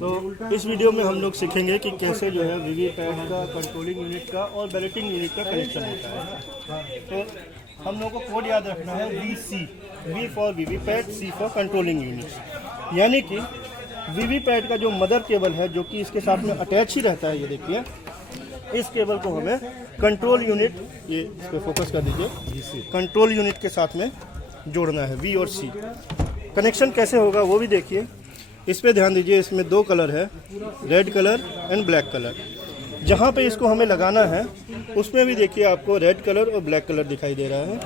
तो इस वीडियो में हम लोग सीखेंगे कि कैसे जो है वीवीपैट का कंट्रोलिंग यूनिट का और बैलेटिंग यूनिट का कनेक्शन होता है। तो हम लोग को कोड याद रखना है VC, V for VVPAT, C for controlling unit. यानी कि वीवीपैट का जो मदर केबल है जो कि इसके साथ में अटैच ही रहता है, ये देखिए, इस केबल को हमें कंट्रोल यूनिट, ये इस पर फोकस कर दीजिए, कंट्रोल यूनिट के साथ में जोड़ना है, V और C। कनेक्शन कैसे होगा वो भी देखिए, इस पे ध्यान दीजिए। इसमें दो कलर है, red colour and black colour. जहाँ पे इसको हमें लगाना है उसमें भी देखिए आपको रेड कलर और ब्लैक कलर दिखाई दे रहा है।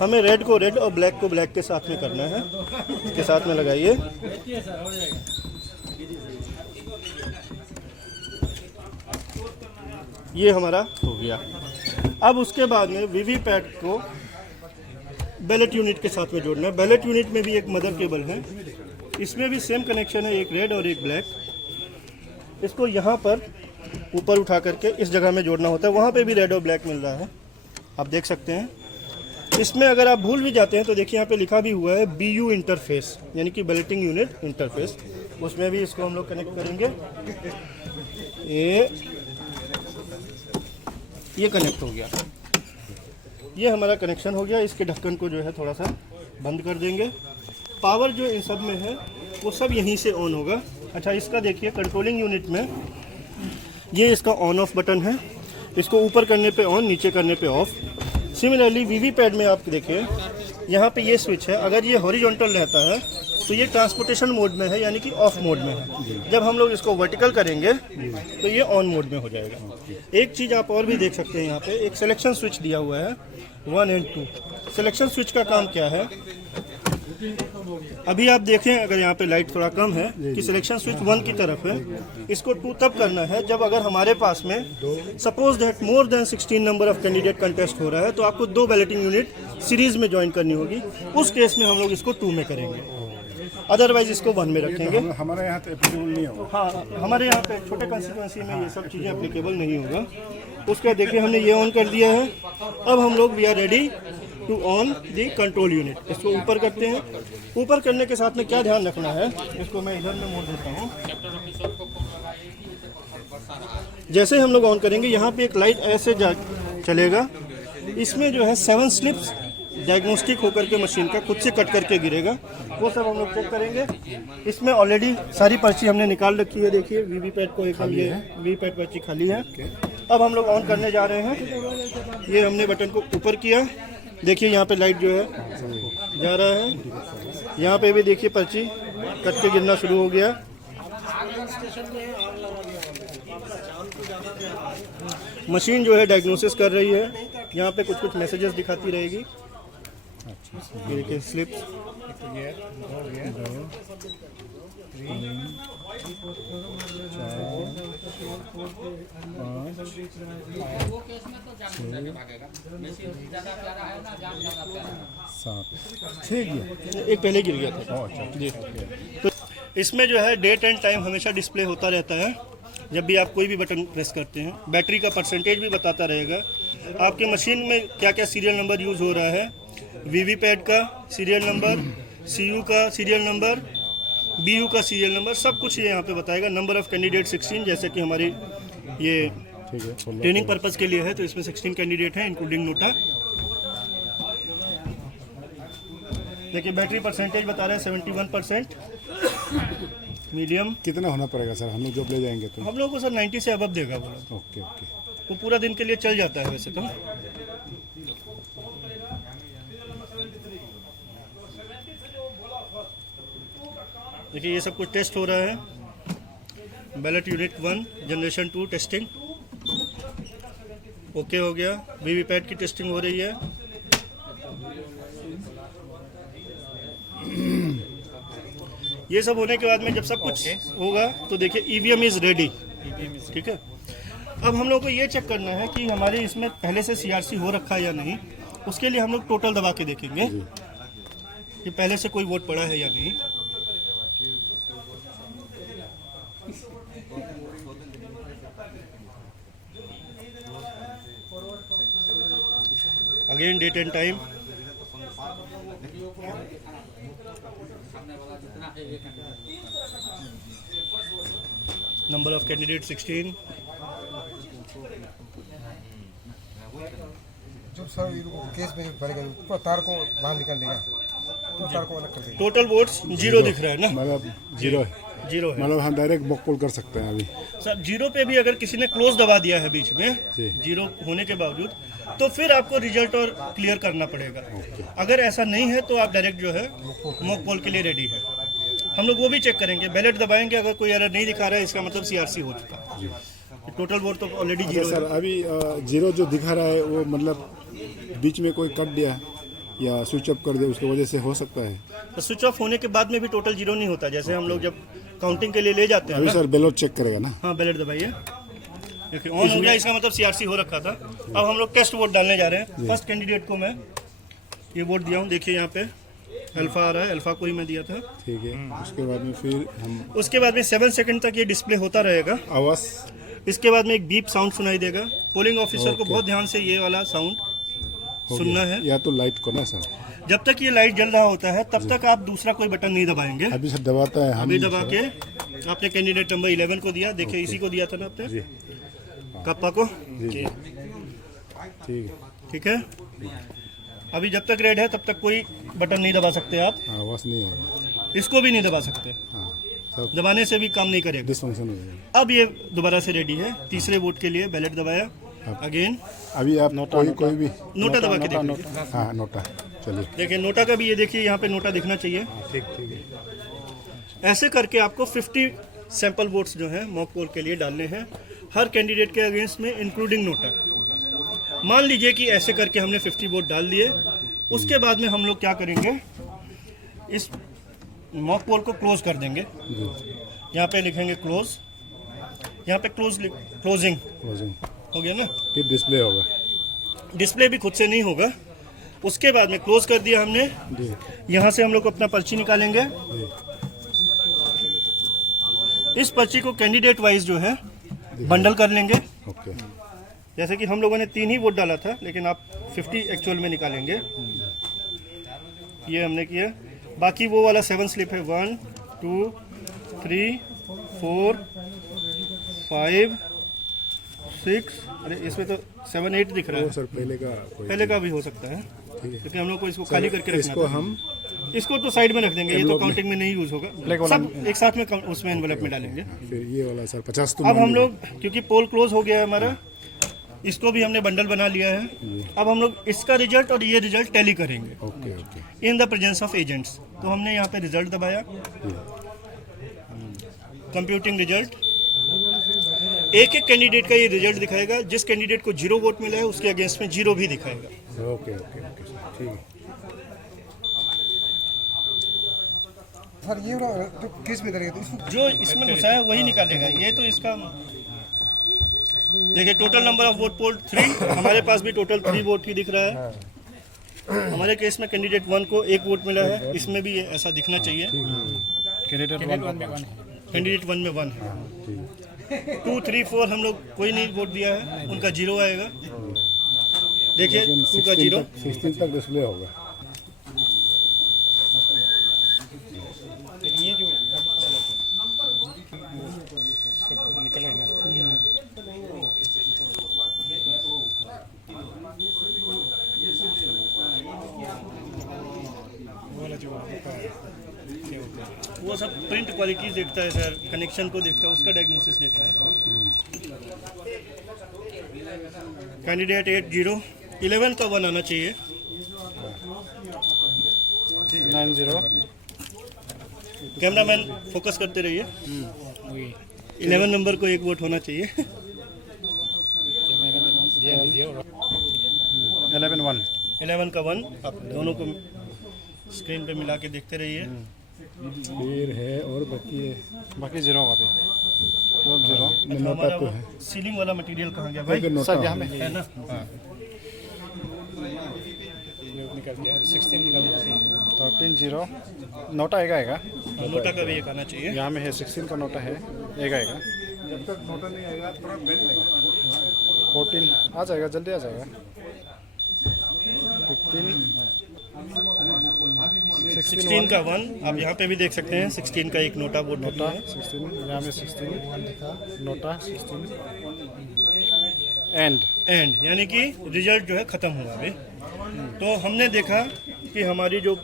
हमें रेड को रेड और ब्लैक को ब्लैक के साथ में करना है। इसके साथ में लगाइए। ये हमारा हो गया। अब उसके बाद में वीवीपैट को बैलेट यूनिट के साथ में जोड़ना है। बैलेट यूनिट में भी एक मदर केबल है, इसमें भी सेम कनेक्शन है, एक रेड और एक ब्लैक। इसको यहाँ पर ऊपर उठा करके इस जगह में जोड़ना होता है। वहाँ पे भी रेड और ब्लैक मिल रहा है, आप देख सकते हैं। इसमें अगर आप भूल भी जाते हैं तो देखिए यहाँ पे लिखा भी हुआ है BU इंटरफेस, यानी कि बैलेटिंग यूनिट इंटरफेस। उसमें भी इसको हम लोग कनेक्ट करेंगे। ये कनेक्ट हो गया, ये हमारा कनेक्शन हो गया। इसके ढक्कन को जो है थोड़ा सा बंद कर देंगे। पावर जो इन सब में है वो सब यहीं से ऑन होगा। अच्छा, इसका देखिए कंट्रोलिंग यूनिट में ये इसका ऑन ऑफ बटन है। इसको ऊपर करने पे ऑन, नीचे करने पे ऑफ। सिमिलरली वीवीपैट में आप देखिए यहाँ पे ये स्विच है। अगर ये हॉरिजॉन्टल रहता है तो ये ट्रांसपोर्टेशन मोड में है, यानी कि ऑफ मोड में है। जब हम लोग इसको वर्टिकल करेंगे तो ये ऑन मोड में हो जाएगा। एक चीज़ आप और भी देख सकते हैं, यहाँ पे एक सिलेक्शन स्विच दिया हुआ है 1 और 2। सिलेक्शन स्विच का काम क्या है, अभी आप देखें अगर यहाँ पे लाइट थोड़ा कम है कि सिलेक्शन स्विच 1 की तरफ है। इसको 2 तब करना है जब अगर हमारे पास में suppose that more than 16 number of candidate contest हो रहा है, तो आपको 2 बैलेटिंग यूनिट सीरीज में ज्वाइन करनी होगी। उस केस में हम लोग इसको 2 में करेंगे, अदरवाइज इसको 1 में रखेंगे। हमारे यहाँ तो एप्लीकेबल नहीं होगा। हाँ, हमारे यहाँ पे छोटे कंस्टिट्यूएंसी में ये सब चीज़ें एप्लीकेबल नहीं होगा। उसका देखिए हमने ये ऑन कर दिया है। अब हम लोग we are ready to on the control unit. इसको ऊपर करते हैं। ऊपर करने के साथ में क्या ध्यान रखना है, इसको मैं इधर में मोड़ देता हूँ। जैसे हम लोग ऑन करेंगे यहाँ पे एक लाइट ऐसे चलेगा। इसमें जो है 7 स्लिप्स डायग्नोस्टिक होकर के मशीन का खुद से कट करके गिरेगा। वो सब हम लोग चेक करेंगे। इसमें ऑलरेडी सारी पर्ची हमने निकाल रखी है। देखिए वीवीपैट को एक ये वीवीपैट पर्ची खाली है। अब हम लोग ऑन करने जा रहे हैं। ये हमने बटन को ऊपर किया, देखिए यहाँ पे लाइट जो है जा रहा है। यहाँ पे भी देखिए पर्ची कट के गिरना शुरू हो गया। मशीन जो है डायग्नोसिस कर रही है। यहाँ पे कुछ कुछ मैसेजेस दिखाती रहेगी। ये देखिए स्लिप्स, ठीक है, एक पहले गिर गया था जी। तो इसमें जो है डेट एंड टाइम हमेशा डिस्प्ले होता रहता है जब भी आप कोई भी बटन प्रेस करते हैं। बैटरी का परसेंटेज भी बताता रहेगा। आपकी मशीन में क्या क्या सीरियल नंबर यूज़ हो रहा है, वीवीपैट का सीरियल नंबर, CU का सीरियल नंबर, BU का सीरियल नंबर, सब कुछ ये यहाँ पे बताएगा। नंबर ऑफ कैंडिडेट 16, जैसे कि हमारी ये ट्रेनिंग पर्पज़ के लिए है तो इसमें 16 कैंडिडेट हैं इंक्लूडिंग नोटा। देखिए बैटरी परसेंटेज बता रहा है 71%। मीडियम कितना होना पड़ेगा सर, हम लोग जब ले जाएंगे तो? हम लोग को सर 90 से अबव देगा बोला। ओके ओके, वो पूरा दिन के लिए चल जाता है वैसे तो। देखिए ये सब कुछ टेस्ट हो रहा है। Ballot unit 1 generation 2 testing okay हो गया। वीवीपैट की टेस्टिंग हो रही है। ये सब होने के बाद में जब सब कुछ होगा तो देखिए EVM इज़ रेडी, ठीक है। अब हम लोग को ये चेक करना है कि हमारे इसमें पहले से CRC हो रखा है या नहीं। उसके लिए हम लोग टोटल दबा के देखेंगे कि पहले से कोई वोट पड़ा है या नहीं। Again date and time, number of candidate 16। जो सर ये केस में जो भरेगा पूरा तार को बाहर निकाल देगा, पूरा तार को अलग कर देगा। टोटल वोट्स 0 दिख रहा है ना, मतलब जीरो है, 0 है। मतलब हम डायरेक्ट बॉक पोल कर सकते हैं अभी। सर 0 पे भी अगर किसी ने क्लोज दबा दिया है बीच में, जी। 0 होने के बावजूद, तो फिर आपको रिजल्ट और क्लियर करना पड़ेगा। अगर ऐसा नहीं है तो आप डायरेक्ट जो है मॉक पोल के लिए रेडी है। हम लोग वो भी चेक करेंगे, बैलेट दबाएंगे, अगर कोई एरर नहीं दिखा रहा है इसका मतलब सीआरसी हो चुका है। टोटल वोट तो ऑलरेडी 0 सर है। अभी जीरो जो दिखा रहा है वो मतलब बीच में कोई कट दिया या स्विच ऑफ कर दे उसकी वजह से हो सकता है। तो स्विच ऑफ होने के बाद में भी टोटल 0 नहीं होता, जैसे हम लोग जब काउंटिंग के लिए ले जाते हैं अभी ना। सर बैलेट चेक करेगा ना। हाँ बैलेट दबाइए, देखिए ऑन हो गया, इसका मतलब सीआरसी हो रखा था। अब हम लोग टेस्ट वोट डालने जा रहे हैं। फर्स्ट कैंडिडेट को मैं ये वोट दिया हूँ, देखिए यहाँ पे अल्फा आ रहा है, अल्फा को ही मैं दिया था। ठीक है, उसके बाद में फिर हम उसके बाद में 7 सेकंड तक ये डिस्प्ले होता रहेगा। आवाज़, इसके बाद में एक बीप साउंड सुनाई देगा। पोलिंग ऑफिसर को बहुत ध्यान से ये वाला साउंड हो सुनना गया। है। या तो लाइट को ना सर, जब तक ये लाइट जल रहा होता है तब तक आप दूसरा कोई बटन नहीं दबाएंगे। अभी सर दबाता है हम। अभी दबा के आपने कैंडिडेट नंबर 11 को दिया, देखिए इसी को दिया था ना आपने, जी कप्पा को। जी ठीक है, ठीक है, अभी जब तक रेड है तब तक कोई बटन नहीं दबा सकते आप। आवाज़ नहीं आएगा। इसको भी नहीं दबा सकते, हाँ सब दबाने से भी काम नहीं करेगा। डिसफंक्शन हो जाएगा। अब ये दोबारा से रेडी है। तीसरे वोट के लिए बैलेट दबाया, अगेन अभी आप कोई भी नोटा दबा के देख लीजिए। हाँ नोटा, चलिए देखिए नोटा का भी, ये देखिए यहाँ पे नोटा दिखना चाहिए। ठीक है। ऐसे करके आपको 50 सैंपल वोट्स जो हैं मॉक पोल के लिए डालने हैं, हर कैंडिडेट के अगेंस्ट में, इंक्लूडिंग नोटा। मान लीजिए कि ऐसे करके हमने 50 वोट डाल दिए। उसके बाद में हम लोग क्या करेंगे, इस मॉक पोल को क्लोज कर देंगे। यहाँ पे लिखेंगे क्लोज, यहाँ पे क्लोजिंग क्लोजिंग हो गया ना। फिर डिस्प्ले होगा। डिस्प्ले भी खुद से नहीं होगा। उसके बाद में क्लोज कर दिया हमने। जी यहाँ से हम लोग अपना पर्ची निकालेंगे। जी इस पर्ची को कैंडिडेट वाइज जो है बंडल कर लेंगे। ओके, जैसे कि हम लोगों ने 3 ही वोट डाला था, लेकिन आप 50 एक्चुअल में निकालेंगे। ये हमने किया। बाकी वो वाला 7 स्लिप है, 1 2 3 4 5 6, अरे इसमें तो 7 8 दिख रहा वो है। सर पहले का कोई पहले का भी हो सकता है, ठीक है। क्योंकि हम लोग को इसको खाली करके रखना इसको था। हम इसको तो साइड में रख देंगे, ये तो envelope में। काउंटिंग में नहीं यूज होगा। सब एक साथ में उसमें एनवेलप में डालेंगे। फिर ये वाला सर 50 तो अब मान हम लीजिए। लोग, क्योंकि पोल क्लोज हो गया है हमारा, इसको भी हमने बंडल बना लिया है। अब हम लोग इसका रिजल्ट और ये रिजल्ट टैली करेंगे okay okay in the presence of agents. तो हमने यहाँ पे रिजल्ट दबाया, कंप्यूटिंग रिजल्ट। एक एक कैंडिडेट का ये रिजल्ट दिखाएगा। जिस कैंडिडेट को 0 वोट मिला है उसके अगेंस्ट में 0 भी दिखाएगा। ओके ओके ओके ठीक है। सर ये वाला जो केस में करेगा तो इसको जो इसमें घुसा है वही निकालेगा। ये तो इसका देखिए, टोटल नंबर ऑफ वोट पोल 3, हमारे पास भी टोटल 3 वोट ही दिख रहा है। हमारे केस में कैंडिडेट 1 को 1 वोट मिला है, इसमें भी ये ऐसा दिखना चाहिए। कैंडिडेट 1 में 1 है। 2 3 4 हम लोग कोई नहीं वोट दिया है, उनका 0 आएगा। देखिए लेकिन 2 का 0। 16 तक डिस्प्ले होगा। ये जो निकल है ना, वो वाला जो होता है क्या होता है, वो सब प्रिंट क्वालिटीज देखता है सर, कनेक्शन को देखता है, उसका डायग्नोसिस देता है। कैंडिडेट 8 0, 11 का 1 आना चाहिए। 9 0 कैमरामैन फोकस करते रहिए। 11 नंबर को 1 वोट होना चाहिए। 11 का 1 आप दोनों को स्क्रीन पे मिला के देखते रहिए। फिर है और बाकी 0 होगा पे 12 0। अच्छा, हमारा वो सीलिंग वाला मटेरियल कहाँ गया भाई? सर यहाँ में है ना? हाँ। निकल गया, 16 निकल गया। 13 0 नोटा आएगा नोटा का भी एक आना चाहिए। यहाँ में है 16 का नोटा है, एक आएगा। जब तक नोटा नहीं आएगा थोड़ा वेट लेगा। 14 आ जाएगा, जल्दी आ जाएगा। 15 16 का 1 आप यहाँ पे भी देख सकते हैं। 16 का एक नोटा बोर्ड नोटा है। 16 यहाँ में 16 नोटा 16 एंड एंड यानी कि रिजल्ट जो है ख़त्म हुआ अभी। तो हमने देखा कि हमारी जो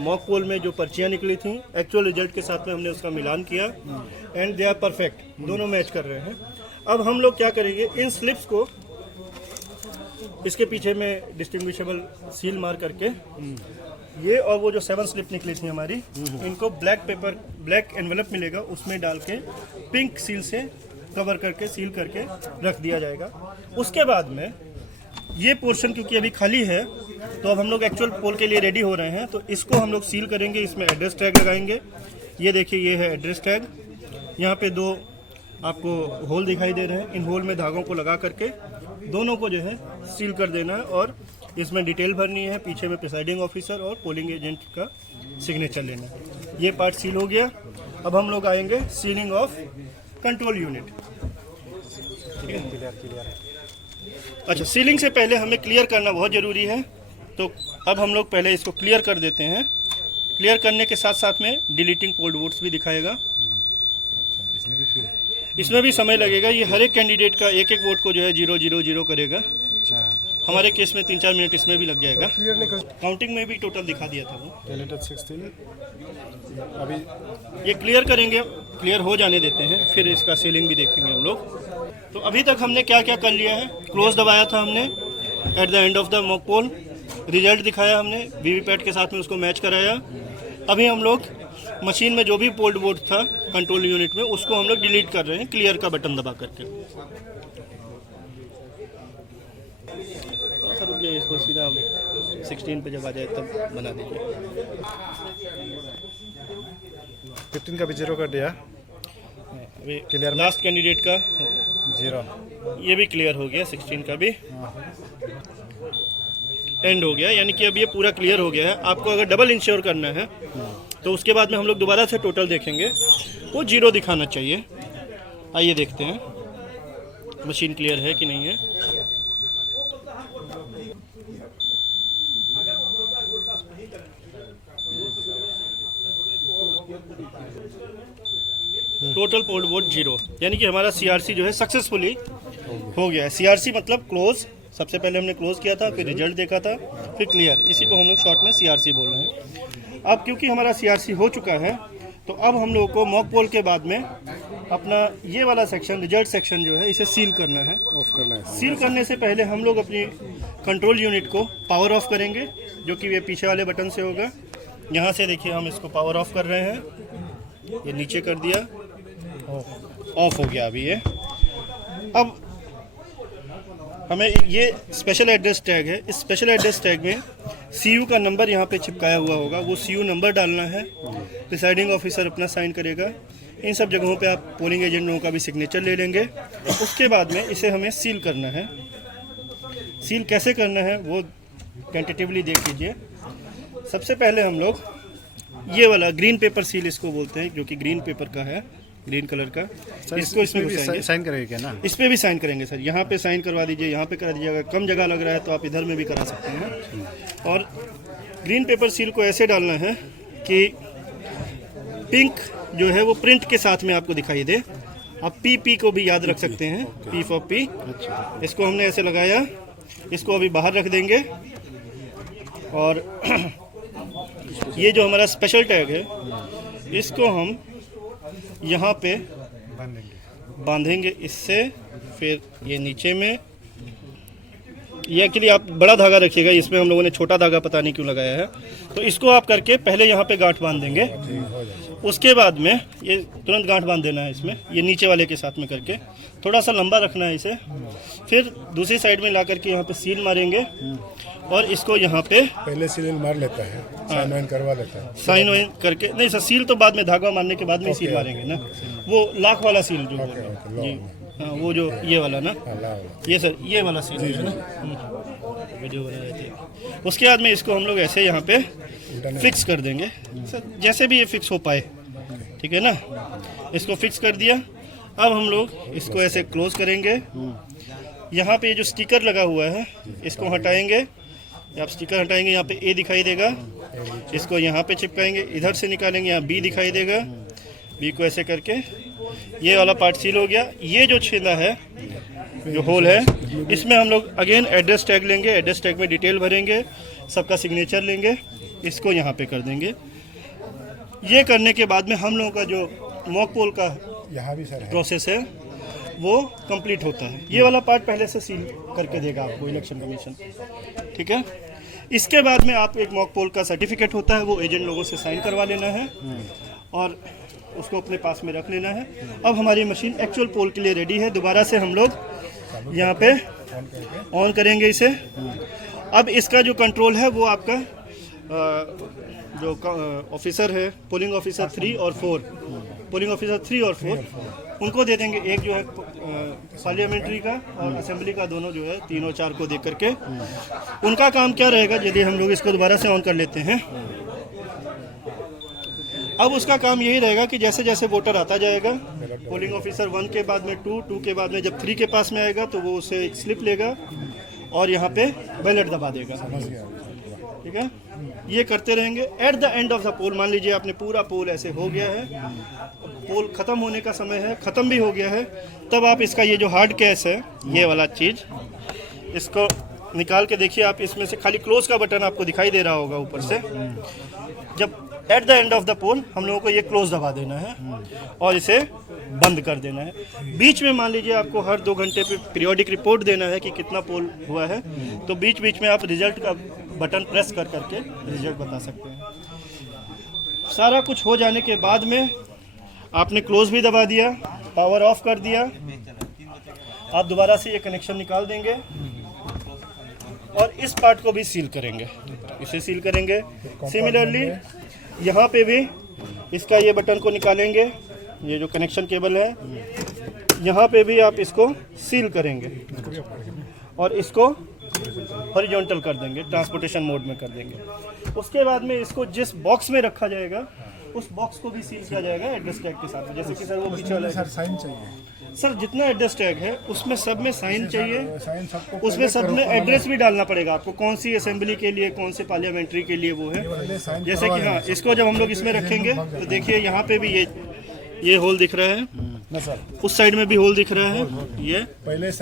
मॉक पोल में जो पर्चियाँ निकली थी एक्चुअल रिजल्ट के साथ में हमने उसका मिलान किया एंड दे आर परफेक्ट, दोनों मैच कर रहे हैं। अब हम लोग क्या करेंगे, इन स्लिप्स को इसके पीछे में डिस्टिंग्विशेबल सील मार करके ये और वो जो 7 स्लिप निकली थी हमारी, इनको ब्लैक एनवेलप मिलेगा उसमें डाल के पिंक सील से कवर करके सील करके रख दिया जाएगा। उसके बाद में ये पोर्शन क्योंकि अभी खाली है तो अब हम लोग एक्चुअल पोल के लिए रेडी हो रहे हैं, तो इसको हम लोग सील करेंगे। इसमें एड्रेस टैग लगाएंगे। ये देखिए ये है एड्रेस टैग। यहाँ पे 2 आपको होल दिखाई दे रहे हैं। इन होल में धागों को लगा करके दोनों को जो है सील कर देना है और इसमें डिटेल भरनी है। पीछे में प्रिसाइडिंग ऑफिसर और पोलिंग एजेंट का सिग्नेचर लेना है। ये पार्ट सील हो गया। अब हम लोग आएंगे सीलिंग ऑफ कंट्रोल यूनिट। अच्छा, सीलिंग से पहले हमें क्लियर करना बहुत ज़रूरी है, तो अब हम लोग पहले इसको क्लियर कर देते हैं। क्लियर करने के साथ साथ में डिलीटिंग पोल्ड वोट्स भी दिखाएगा। इसमें भी समय लगेगा। ये हर एक कैंडिडेट का एक वोट को जो है 000 करेगा। हमारे केस में 3-4 मिनट इसमें भी लग जाएगा। काउंटिंग में भी टोटल दिखा दिया था वो। कैलेंडर 16 अभी ये क्लियर करेंगे, क्लियर हो जाने देते हैं, फिर इसका सीलिंग भी देखेंगे हम लोग। तो अभी तक हमने क्या क्या कर लिया है, क्लोज दबाया था हमने eight the end of the mock poll, result दिखाया हमने, वीवीपैट के साथ में उसको मैच कराया। अभी हम लोग मशीन में जो भी पोल्ड वोट था कंट्रोल यूनिट में उसको हम लोग डिलीट कर रहे हैं क्लियर का बटन दबा करके। रुक जाइए, इसको सीधा 16 पे जब आ जाए तब बना दीजिए। 15 का भी 0 कर दिया। अभी क्लियर लास्ट कैंडिडेट का 0 ये भी क्लियर हो गया। 16 का भी एंड हो गया, यानी कि अब ये पूरा क्लियर हो गया है। आपको अगर डबल इंश्योर करना है तो उसके बाद में हम लोग दोबारा से टोटल देखेंगे, वो 0 दिखाना चाहिए। आइए देखते हैं मशीन क्लियर है कि नहीं है। टोटल पोल्ड वोट 0, यानी कि हमारा सीआरसी जो है सक्सेसफुली हो गया है। सीआरसी मतलब क्लोज, सबसे पहले हमने क्लोज किया था, फिर रिजल्ट देखा था, फिर क्लियर। इसी को हम लोग शॉर्ट में सीआरसी बोल रहे हैं। अब क्योंकि हमारा सीआरसी हो चुका है तो अब हम लोगों को मॉक पोल के बाद में अपना ये वाला सेक्शन, रिजल्ट सेक्शन जो है, इसे सील करना है। ऑफ करना है। सील करने से पहले हम लोग अपनी कंट्रोल यूनिट को पावर ऑफ करेंगे, जो कि ये पीछे वाले बटन से होगा। यहाँ से देखिए हम इसको पावर ऑफ कर रहे हैं। ये नीचे कर दिया, ऑफ हो गया अभी ये। अब हमें ये स्पेशल एड्रेस टैग है, इस स्पेशल एड्रेस टैग में सीयू का नंबर यहाँ पे चिपकाया हुआ होगा, वो सीयू नंबर डालना है। प्रिसाइडिंग ऑफिसर अपना साइन करेगा। इन सब जगहों पे आप पोलिंग एजेंट लोगों का भी सिग्नेचर ले लेंगे। उसके बाद में इसे हमें सील करना है। सील कैसे करना है वो टेंटेटिवली देख लीजिए। सबसे पहले हम लोग ये वाला ग्रीन पेपर सील इसको बोलते हैं, जो कि ग्रीन पेपर का है, ग्रीन कलर का। इसको इसमें घुसाएंगे। साइन करेंगे क्या ना? इस पे भी साइन करेंगे सर। यहाँ पे साइन करवा दीजिए, यहाँ पे करा दीजिएगा। कम जगह लग रहा है तो आप इधर में भी करा सकते हैं। और ग्रीन पेपर सील को ऐसे डालना है कि पिंक जो है वो प्रिंट के साथ में आपको दिखाई दे। आप पी को भी याद रख सकते हैं, पी फॉर पी। इसको हमने ऐसे लगाया, इसको अभी बाहर रख देंगे। और ये जो हमारा स्पेशल टैग है इसको हम यहाँ पे बांधेंगे इससे। फिर ये नीचे में, ये एक्चुअली आप बड़ा धागा रखिएगा, इसमें हम लोगों ने छोटा धागा पता नहीं क्यों लगाया है। तो इसको आप करके पहले यहाँ पे गांठ बांध देंगे। उसके बाद में ये तुरंत गांठ बांध देना है इसमें, ये नीचे वाले के साथ में करके थोड़ा सा लंबा रखना है इसे। फिर दूसरी साइड में ला करके यहाँ पे सील मारेंगे और इसको यहाँ पे पहले सील मार लेता है, साइन वाइन करवा लेता है। साइन वाइन करके नहीं सर, सील तो बाद में, धागा मारने के बाद में सील मारेंगे ना। वो लाख वाला सील जो होगा जी, हाँ वो जो ये वाला ना, ये सर ये वाला सील है ना, वीडियो बना रहे थे। उसके बाद में इसको हम लोग ऐसे यहाँ पे फिक्स कर देंगे सर, जैसे भी ये फिक्स हो पाए, ठीक है ना। इसको फिक्स कर दिया। अब हम लोग इसको ऐसे क्लोज करेंगे। यहाँ पे ये जो स्टिकर लगा हुआ है इसको हटाएंगे। ये आप स्टिकर हटाएंगे, यहाँ पे ए दिखाई देगा, इसको यहाँ पे चिपकाएंगे, इधर से निकालेंगे, यहाँ बी दिखाई देगा, बी को ऐसे करके ये वाला पार्ट सील हो गया। ये जो छेदा है, जो होल है, इसमें हम लोग अगेन एड्रेस टैग लेंगे, एड्रेस टैग में डिटेल भरेंगे, सबका सिग्नेचर लेंगे, इसको यहाँ पे कर देंगे। ये करने के बाद में हम लोगों का जो मॉक पोल का यहाँ भी सर है। प्रोसेस है वो कंप्लीट होता है। ये वाला पार्ट पहले से सील करके देगा आपको इलेक्शन कमीशन, ठीक है। इसके बाद में आप एक मॉक पोल का सर्टिफिकेट होता है, वो एजेंट लोगों से साइन करवा लेना है और उसको अपने पास में रख लेना है। अब हमारी मशीन एक्चुअल पोल के लिए रेडी है। दोबारा से हम लोग यहाँ पे ऑन करेंगे इसे। अब इसका जो कंट्रोल है वो आपका जो ऑफिसर है, पोलिंग ऑफिसर 3 और 4, पोलिंग ऑफिसर 3 और 4 उनको दे देंगे। एक जो है पार्लियामेंट्री का और असेंबली का, दोनों जो है 3 और 4 को दे करके। उनका काम क्या रहेगा, यदि हम लोग इसको दोबारा से ऑन कर लेते हैं, अब उसका काम यही रहेगा कि जैसे जैसे वोटर आता जाएगा, पोलिंग ऑफिसर 1 के बाद में 2 के बाद में जब 3 के पास में आएगा तो वो उसे एक स्लिप लेगा और यहाँ पे बैलेट दबा देगा, ठीक है। ये करते रहेंगे। At the end of the poll, मान लीजिए आपने पूरा पोल ऐसे हो गया है, पोल ख़त्म होने का समय है, ख़त्म भी हो गया है, तब आप इसका ये जो हार्ड कैश है, ये वाला चीज़, इसको निकाल के देखिए आप। इसमें से खाली क्लोज का बटन आपको दिखाई दे रहा होगा ऊपर से। जब at the end of the poll हम लोगों को ये क्लोज दबा देना है और इसे बंद कर देना है। बीच में मान लीजिए आपको हर 2 घंटे पे पीरियोडिक रिपोर्ट देना है कि कितना पोल हुआ है, तो बीच बीच में आप रिजल्ट का बटन प्रेस कर करके रिजल्ट बता सकते हैं। सारा कुछ हो जाने के बाद में आपने क्लोज भी दबा दिया, पावर ऑफ कर दिया, आप दोबारा से ये कनेक्शन निकाल देंगे और इस पार्ट को भी सील करेंगे, इसे सील करेंगे। सिमिलरली यहाँ पे भी इसका ये बटन को निकालेंगे, ये जो कनेक्शन केबल है, यहाँ पे भी आप इसको सील करेंगे और इसको हॉरिजॉन्टल कर देंगे, ट्रांसपोर्टेशन मोड में कर देंगे। उसके बाद में इसको जिस बॉक्स में रखा जाएगा उस बॉक्स को भी सील किया जाएगा एड्रेस टैग के साथ। जैसे कि सर वो पीछे वाला सर साइन चाहिए सर, जितना एड्रेस टैग है उसमें सब में साइन चाहिए, साइन सबको उसमें सब में एड्रेस भी डालना पड़ेगा आपको, कौन सी असेंबली के लिए, कौन से पार्लियामेंट्री के लिए वो है। जैसे कि हाँ, इसको जब हम लोग इसमें रखेंगे तो देखिए यहाँ पे भी ये होल दिख रहा है, उस साइड में भी होल दिख रहा है, ये पहले